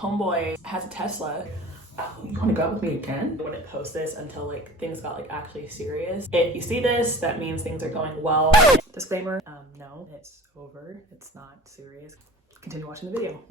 Homeboy has a Tesla. Oh, you want to go out with me again? I wouldn't post this until like things got like actually serious. If you see this, that means things are going well. Disclaimer, no, it's over. It's not serious. Continue watching the video.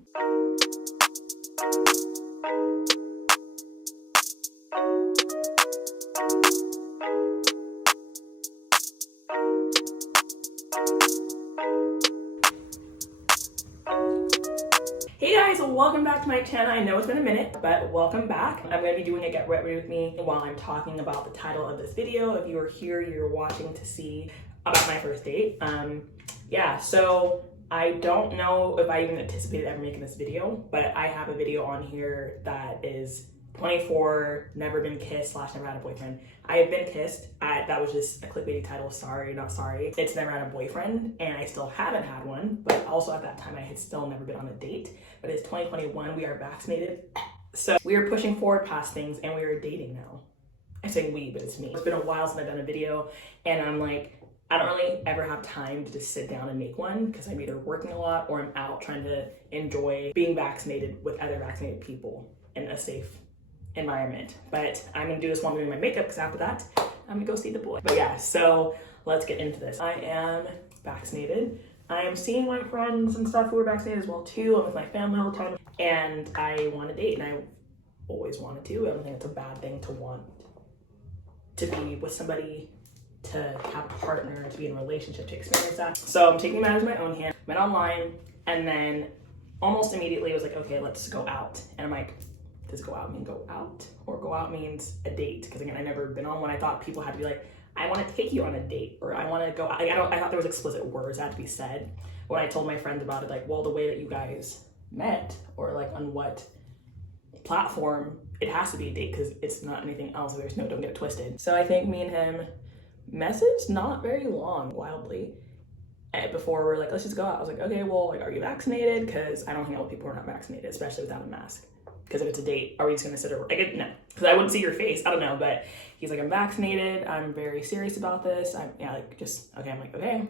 Hey guys, welcome back to my channel. I know it's been a minute, but welcome back. I'm going to be doing a get ready with me while I'm talking about the title of this video. If you are here, you're watching to see about my first date. Yeah, so I don't know if I even anticipated ever making this video, but I have a video on here that is 24, never been kissed / never had a boyfriend. I have been kissed. That was just a clickbaity title. Sorry, not sorry. It's never had a boyfriend, and I still haven't had one. But also at that time, I had still never been on a date. But it's 2021. We are vaccinated, so we are pushing forward past things, and we are dating now. I say we, but it's me. It's been a while since I've done a video, and I'm like, I don't really ever have time to just sit down and make one because I'm either working a lot or I'm out trying to enjoy being vaccinated with other vaccinated people in a safe environment. But I'm gonna do this while I'm doing my makeup because after that I'm gonna go see the boy. But yeah, so let's get into this. I am vaccinated. I am seeing my friends and stuff who are vaccinated as well too. I'm with my family all the time, and I want to date, and I always wanted to. I don't think it's a bad thing to want to be with somebody, to have a partner, to be in a relationship, to experience that. So I'm taking matters in my own hand. Went online, and then almost immediately it was like, okay, let's go out. And I'm like, does go out mean go out, or go out means a date? Because again, I've never been on one. I thought people had to be like, I want to take you on a date, or I want to go out. I thought there was explicit words that had to be said. When I told my friends about it, like, well, the way that you guys met, or like on what platform, it has to be a date because it's not anything else. There's no, don't get it twisted. So I think me and him messaged not very long, wildly, before we're like, let's just go out. I was like, okay, well, like, are you vaccinated? Because I don't hang out with people who are not vaccinated, especially without a mask. Because if it's a date, are we just gonna sit there? Like, no, because I wouldn't see your face. I don't know, but he's like, I'm vaccinated. I'm very serious about this. I'm like, okay.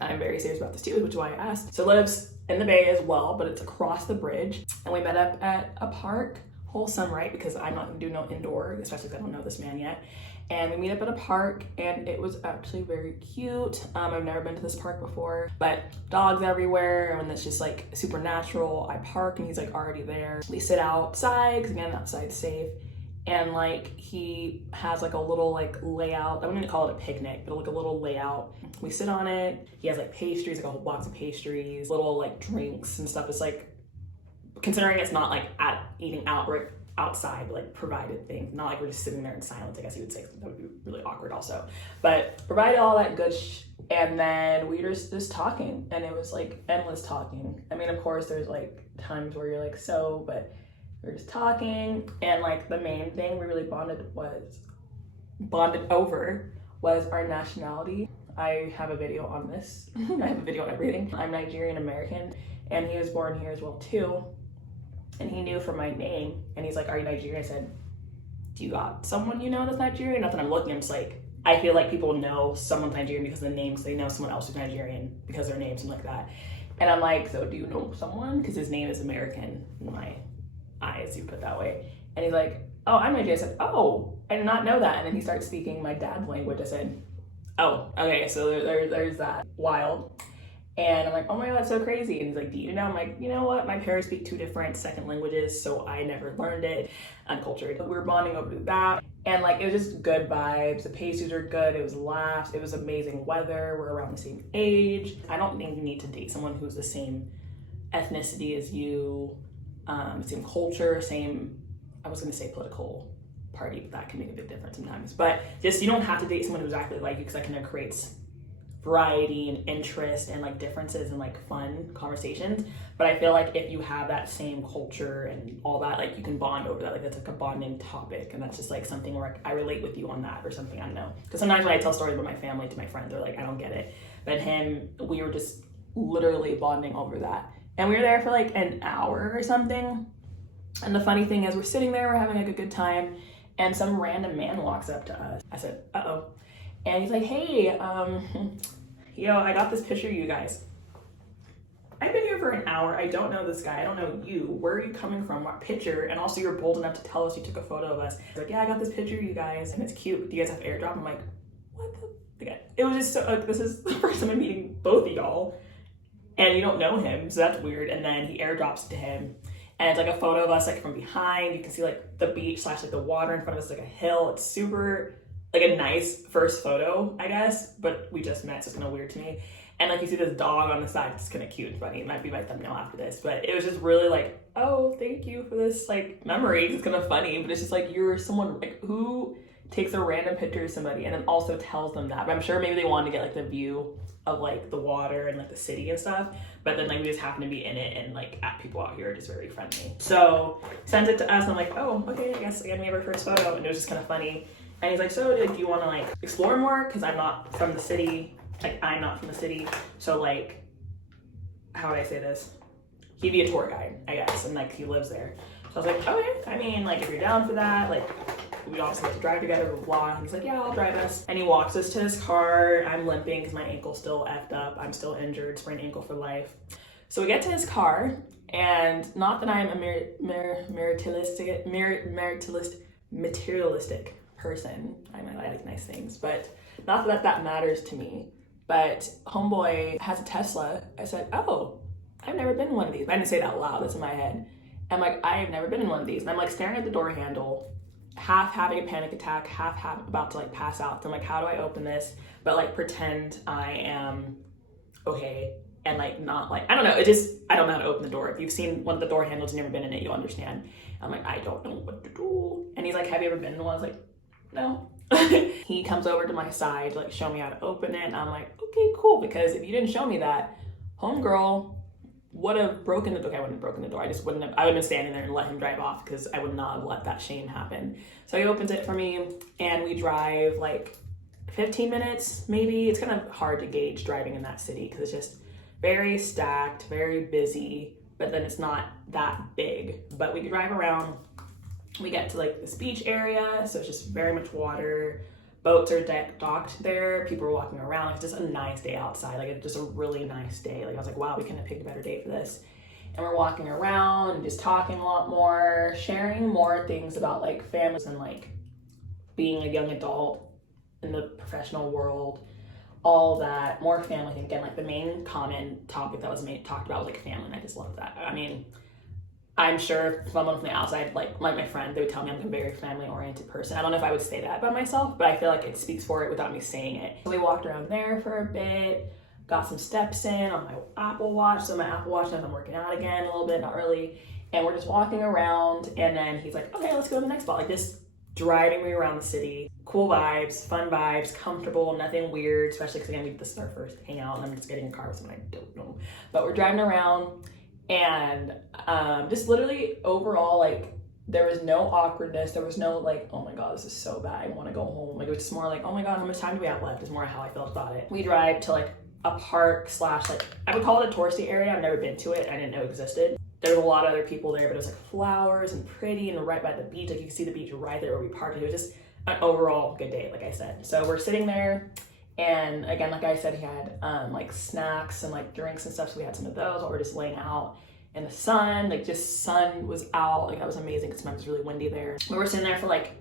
I'm very serious about this too, which is why I asked. So lives in the Bay as well, but it's across the bridge. And we met up at a park, wholesome, right? Because I'm not gonna do no indoor, especially if I don't know this man yet. And we meet up at a park, and it was actually very cute. I've never been to this park before, but dogs everywhere, and it's just like super natural. I park, and he's like already there. We sit outside, because again, outside's safe. And like, he has like a little like layout. I wouldn't call it a picnic, but like a little layout. We sit on it. He has like pastries, like a whole box of pastries, little like drinks and stuff. It's like, considering it's not like eating out right outside, like provided things, not like we're just sitting there in silence. I guess you would say that would be really awkward also, but provided all that good and then we were just talking, and it was like endless talking. I mean, of course there's like times where you're like, so, but we're just talking, and like the main thing we really bonded over was our nationality. I have a video on this. I have a video on everything. I'm Nigerian American, and he was born here as well too. And he knew from my name, and he's like, are you Nigerian? I said, do you got someone you know that's Nigerian? Not that I'm looking, I'm just like, I feel like people know someone's Nigerian because of the names. They know someone else who's Nigerian because of their names, something like that. And I'm like, so do you know someone? Because his name is American in my eyes, you put it that way. And he's like, oh, I'm Nigerian. I said, oh, I did not know that. And then he started speaking my dad's language. I said, oh, okay, so there's that. Wild. And I'm like, oh my God, that's so crazy. And he's like, do you know? I'm like, you know what? My parents speak 2 different second languages, so I never learned it. Uncultured. We were bonding over that. And like, it was just good vibes. The pastries were good. It was laughs. It was amazing weather. We're around the same age. I don't think you need to date someone who's the same ethnicity as you, same culture, same, I was gonna say political party, but that can make a big difference sometimes. But just, you don't have to date someone who's exactly like you, because that kind of creates variety and interest and like differences and like fun conversations. But I feel like if you have that same culture and all that, like you can bond over that. Like that's like a bonding topic, and that's just like something where I relate with you on that or something. I don't know, because sometimes when I tell stories about my family to my friends, they're like, I don't get it. But him, we were just literally bonding over that, and we were there for like an hour or something. And the funny thing is, we're sitting there, we're having like a good time, and some random man walks up to us. I said, uh-oh. And he's like, hey, yo, I got this picture of you guys. I've been here for an hour. I don't know this guy. I don't know you. Where are you coming from? What picture? And also you're bold enough to tell us you took a photo of us. He's like, yeah, I got this picture, you guys, and it's cute. Do you guys have airdrop? I'm like, what the? Okay. It was just so, like, this is the first time I'm meeting both of y'all, and you don't know him, so that's weird. And then he airdrops to him, and it's like a photo of us like from behind. You can see like the beach / like the water in front of us, like a hill. It's super like a nice first photo, I guess, but we just met, so it's kind of weird to me. And like you see this dog on the side, it's kind of cute and funny. It might be my thumbnail after this, but it was just really like, oh, thank you for this like memory. It's kind of funny, but it's just like you're someone like who takes a random picture of somebody and then also tells them that. But I'm sure maybe they wanted to get like the view of like the water and like the city and stuff, but then like we just happen to be in it, and like people out here are just very friendly. So sends it to us, and I'm like, oh, okay, I guess again we have our first photo, and it was just kind of funny. And he's like, so do you want to like explore more? Because I'm not from the city. Like, I'm not from the city. So like, how would I say this? He'd be a tour guide, I guess. And like, he lives there. So I was like, okay, I mean, like if you're down for that, like we also have to drive together, blah, blah. And he's like, yeah, I'll drive us. And he walks us to his car. I'm limping because my ankle's still effed up. I'm still injured, sprained ankle for life. So we get to his car, and not that I'm a materialistic person. I like nice things, but not that that matters to me. But homeboy has a Tesla. I said, oh, I've never been in one of these. I didn't say it out loud, that's in my head. I'm like, I've never been in one of these. And I'm like staring at the door handle, half having a panic attack, half about to like pass out. So I'm like, how do I open this? But like pretend I am okay. And like not like, I don't know, I don't know how to open the door. If you've seen one of the door handles and never been in it, you'll understand. I'm like, I don't know what to do. And he's like, have you ever been in one? I was like, no. He comes over to my side to like show me how to open it, and I'm like, okay, cool, because if you didn't show me that, homegirl would have broken the door. Okay, I wouldn't have broken the door. I would have been standing there and let him drive off, because I would not have let that shame happen. So he opens it for me, and we drive like 15 minutes, maybe. It's kind of hard to gauge driving in that city because it's just very stacked, very busy, but then it's not that big. But we drive around. We get to like this beach area, so it's just very much water. Boats are docked there. People are walking around. It's just a nice day outside. Like it's just a really nice day. Like I was like, wow, we couldn't have picked a better day for this. And we're walking around and just talking a lot more, sharing more things about like families and like being a young adult in the professional world, all that, more family thing. Again, like the main common topic that was talked about was like family, and I just love that. I mean, I'm sure if someone from the outside, like my friend, they would tell me I'm a very family-oriented person. I don't know if I would say that about myself, but I feel like it speaks for it without me saying it. So we walked around there for a bit, got some steps in on my Apple Watch. So my Apple Watch knows I'm working out again a little bit, not really. And we're just walking around, and then he's like, okay, let's go to the next spot. Like this driving me around the city. Cool vibes, fun vibes, comfortable, nothing weird, especially because again, this is our first hangout, and I'm just getting in a car with someone I don't know. But we're driving around, and just literally overall, like there was no awkwardness. There was no like, oh my God, this is so bad, I want to go home. Like it was just more like, oh my God, how much time do we have left? Is more how I felt about it. We drive to like a park / like, I would call it a touristy area. I've never been to it. I didn't know it existed. There was a lot of other people there, but it was like flowers and pretty and right by the beach. Like you can see the beach right there where we parked. It was just an overall good day, like I said. So we're sitting there, and again, like I said, he had like snacks and like drinks and stuff. So we had some of those while we're just laying out in the sun. Like just sun was out. Like that was amazing because it was really windy there. We were sitting there for like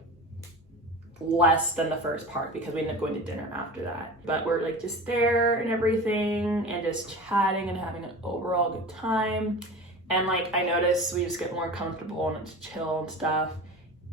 less than the first part because we ended up going to dinner after that. But we're like just there and everything and just chatting and having an overall good time. And like I noticed we just get more comfortable and it's chill and stuff.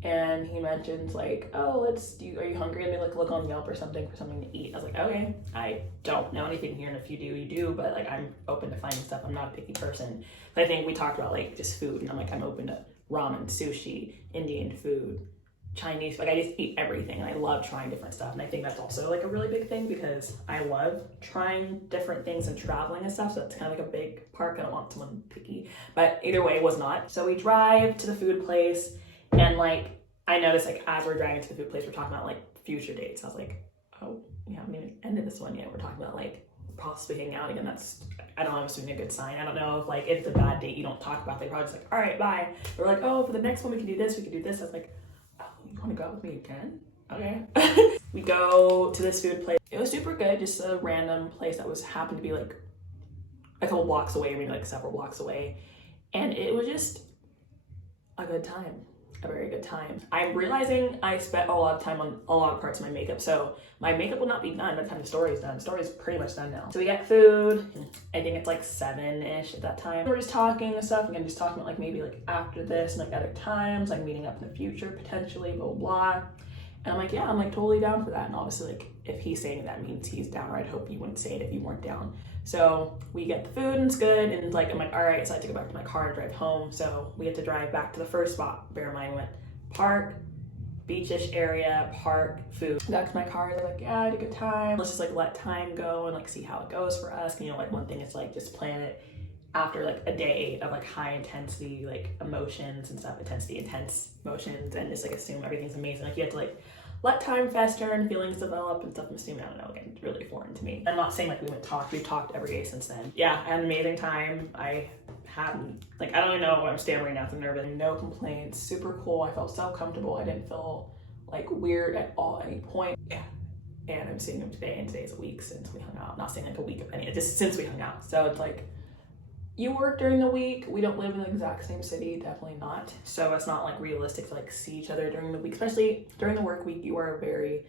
And he mentions like, oh, are you hungry? Let me like look on Yelp or something for something to eat. I was like, okay, I don't know anything here, and if you do, you do, but like I'm open to finding stuff. I'm not a picky person. But I think we talked about like just food, and I'm like, I'm open to ramen, sushi, Indian food, Chinese. Like I just eat everything, and I love trying different stuff. And I think that's also like a really big thing because I love trying different things and traveling and stuff. So that's kind of like a big part. I don't want someone picky, but either way, it was not. So we drive to the food place, and like I noticed like as we're driving to the food place, we're talking about like future dates. I was like, oh, we haven't even ended this one yet. We're talking about like possibly hanging out again. That's, I don't know, I'm assuming a good sign. I don't know if like if it's a bad date you don't talk about. They probably just like, all right, bye. We're like, oh, for the next one we can do this, we can do this. I was like, oh, you want to go out with me again? Okay. We go to this food place. It was super good, just a random place that happened to be like a couple blocks away, maybe like several blocks away. And it was just a good time, a very good time. I'm realizing I spent a lot of time on a lot of parts of my makeup, so my makeup will not be done by the time the story is done. The story is pretty much done now. So we get food. I think it's like 7-ish at that time. We're just talking and stuff. Again, just talking about like maybe like after this and like other times, like meeting up in the future potentially, blah, blah, blah. And I'm like, yeah, I'm like totally down for that. And obviously like if he's saying that means he's down, or I'd hope you wouldn't say it if you weren't down. So we get the food and it's good. And like, I'm like, all right, so I have to go back to my car and drive home. So we had to drive back to the first spot. Bear in mind, we went park, beachish area, park, food. Back to my car, they're like, yeah, I had a good time. Let's just like let time go and like see how it goes for us. And, you know, like one thing is like just plan it after like a day of like high intensity, like emotions and stuff, intense emotions, and just like assume everything's amazing. Like you have to like let time fester and feelings develop and stuff. I'm assuming, I don't know, again, it's really foreign to me. I'm not saying like we've talked every day since then. Yeah, I had an amazing time. I hadn't, like, I don't even know what I'm stammering now, I'm nervous. No complaints, super cool. I felt so comfortable. I didn't feel like weird at all at any point. Yeah. And I'm seeing him today, and today's a week since we hung out. Not saying like a week of any, just since we hung out. So it's like, you work during the week. We don't live in the exact same city, definitely not. So it's not like realistic to like see each other during the week, especially during the work week. You are very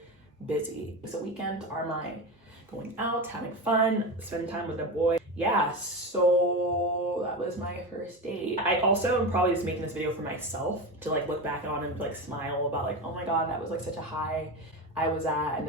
busy. So weekends are my going out, having fun, spending time with a boy. Yeah, so that was my first date. I also am probably just making this video for myself to like look back on and like smile about like, oh my God, that was like such a high I was at, and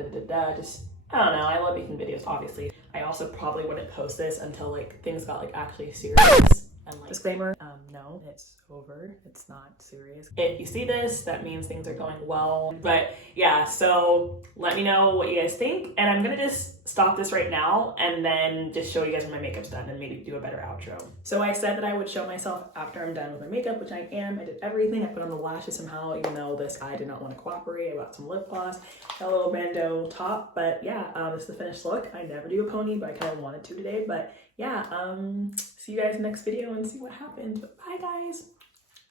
just, I don't know, I love making videos, obviously. I also probably wouldn't post this until like things got like actually serious. And like, disclaimer, no, it's over. It's not serious. If you see this, that means things are going well. But yeah, so let me know what you guys think. And I'm gonna just stop this right now and then just show you guys when my makeup's done and maybe do a better outro. So I said that I would show myself after I'm done with my makeup, which I am. I did everything. I put on the lashes somehow, even though this guy did not want to cooperate. I got some lip gloss, got a little bandeau top. But yeah, this is the finished look. I never do a pony, but I kind of wanted to today. But yeah, see you guys in the next video and see what happens. But bye guys.